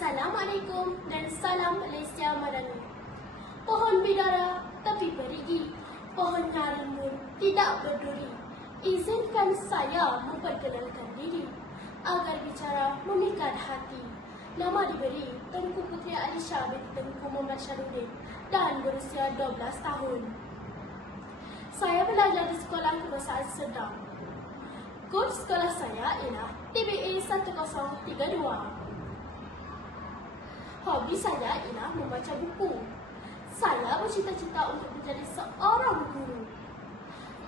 Assalamualaikum dan salam Malaysia Madani. Pohon bidara tapi berigi, pohon harimun tidak berduri. Izinkan saya memperkenalkan diri agar bicara memikat hati. Nama diberi Tengku Putri Alisha binti Tengku Muhammad Syarudin dan berusia 12 tahun. Saya belajar di Sekolah Kebangsaan Sedang. Kod sekolah saya ialah TBA 1032. Hobi saya ialah membaca buku. Saya bercita-cita untuk menjadi seorang guru.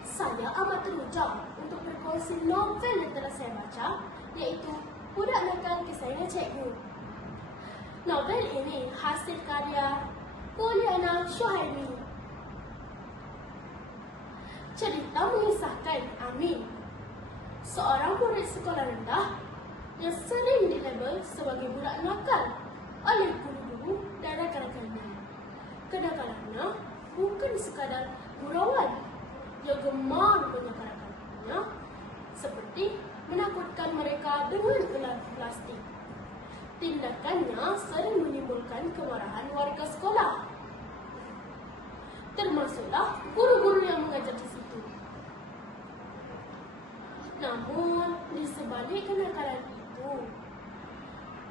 Saya amat teruja untuk berkongsi novel yang telah saya baca, iaitu Budak Nakal Kesayangan Cikgu. Novel ini hasil karya Kuliana Syuhaimi. Cerita mengisahkan Amin, seorang murid sekolah rendah yang sering dilabel sebagai budak nakal oleh guru-guru dan rakan-rakannya. Kenakalannya bukan sekadar gurauan yang gemar menyakarannya, seperti menakutkan mereka dengan ular plastik. Tindakannya sering menimbulkan kemarahan warga sekolah, termasuklah guru-guru yang mengajar di situ. Namun, di sebalik kenakalan itu,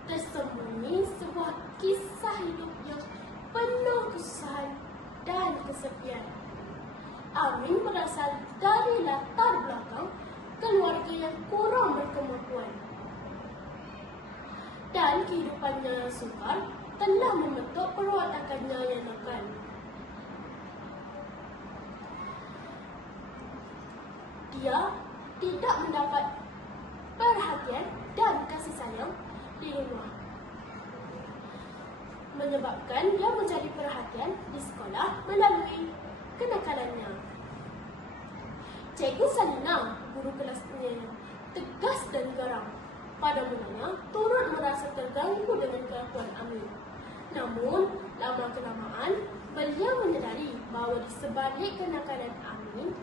tersembunyi sebuah kisah hidup yang penuh kesusahan dan kesepian. Amin berasal dari latar belakang keluarga yang kurang berkemampuan, dan kehidupannya yang sukar telah membentuk perwatakannya yang nakal. Dia tidak mendapat perhatian dan kasih sayang di rumah, menyebabkan dia mencari perhatian di sekolah melalui kenakalannya. Cikgu Salina, guru kelasnya, tegas dan garang. Pada mulanya turut merasa terganggu dengan kelakuan Amin. Namun, lama-kelamaan beliau menyadari bahawa di sebalik kenakalan Amin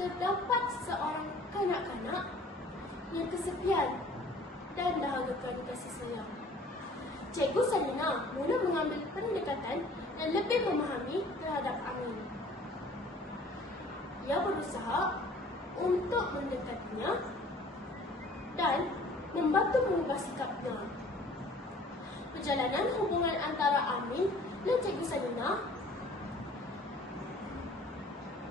terdapat seorang kanak-kanak yang kesepian dan dahagakan kasih sayang. Cikgu Salina mula mengambil pendekatan yang lebih memahami terhadap Amin. Ia berusaha untuk mendekatinya dan membantu mengubah sikapnya. Perjalanan hubungan antara Amin dan Cikgu Salina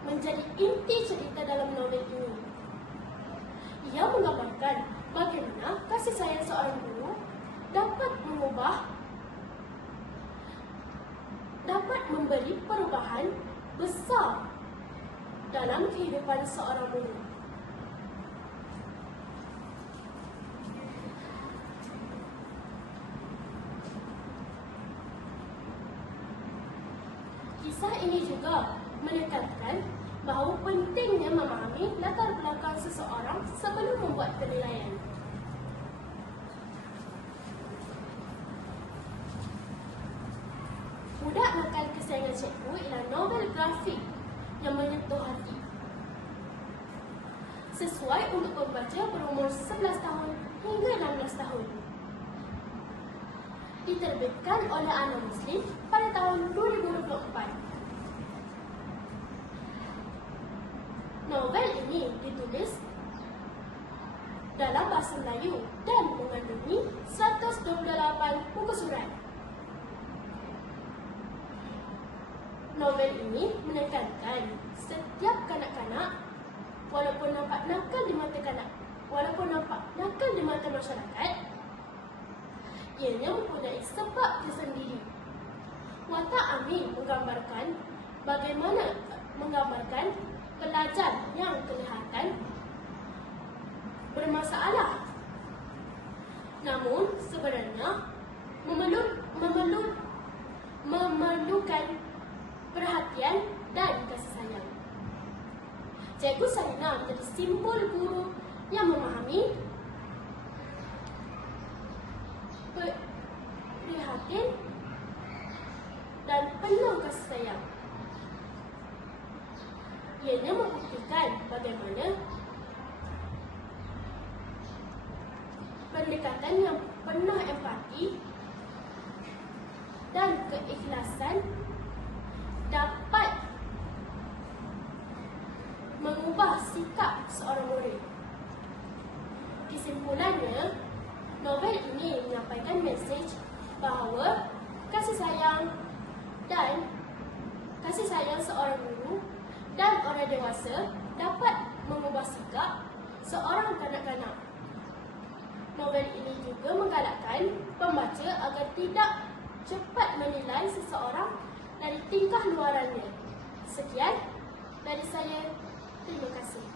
menjadi inti cerita dalam novel ini. Ia menggambarkan bagaimana kasih sayang seorang guru dapat memberi perubahan besar dalam kehidupan seorang murid. Kisah ini juga menekankan bahawa pentingnya memahami latar belakang seseorang sebelum membuat penilaian. Budak Nakal Kesayangan Cikgu ialah novel grafik yang menyentuh hati, sesuai untuk pembaca berumur 11 tahun hingga 16 tahun. Diterbitkan oleh Ana Muslim pada tahun 2024. Novel ini ditulis dalam bahasa Melayu dan mengandungi 128 muka surat. Novel ini menekankan setiap kanak-kanak, walaupun nampak nakal di mata masyarakat, ianya mempunyai sebab tersendiri. Watak Amin menggambarkan pelajar yang kelihatan bermasalah, namun sebenarnya memerlukan perhatian dan kasih sayang. Cikgu Salina menjadi simbol guru yang memahami, prihatin dan penuh kasih sayang. Ianya membuktikan bagaimana pendekatan yang penuh empati dan keikhlasan dapat mengubah sikap seorang murid. Kesimpulannya, novel ini menyampaikan mesej bahawa kasih sayang seorang guru dan orang dewasa dapat mengubah sikap seorang kanak-kanak. Novel ini juga menggalakkan pembaca agar tidak cepat menilai seseorang dari tingkah luarannya. Sekian dari saya. Terima kasih.